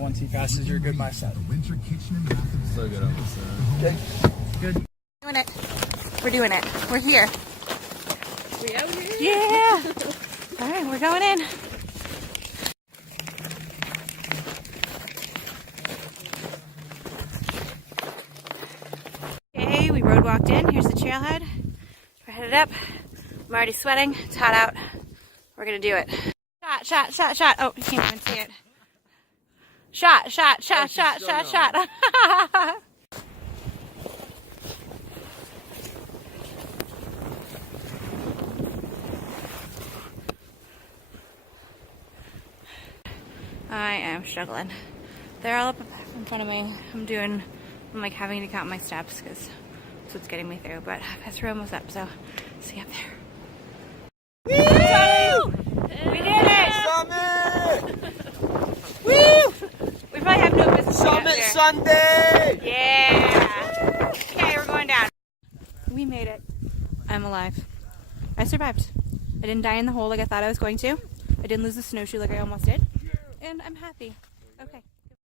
once he passes, you're good my side. So good on this side. Okay. Good. Doing it. We're doing it. We're here. We out here? Yeah. All right, we're going in. Okay, we road walked in. Here's the trailhead. We're headed up. I'm already sweating. It's hot out. We're gonna do it. Shot, shot, shot, shot. Oh, you can't even see it. Shot, shot, shot, shot, shot, shot. I am struggling. They're all up in front of me. I'm like having to count my steps because that's what's getting me through. But I guess we're almost up, so see you up there. Woo! We did it! Summit! Woo! We probably have no business Summit up there. Sunday! Yeah! Okay, we're going down. We made it. I'm alive. I survived. I didn't die in the hole like I thought I was going to. I didn't lose the snowshoe like I almost did. And I'm happy.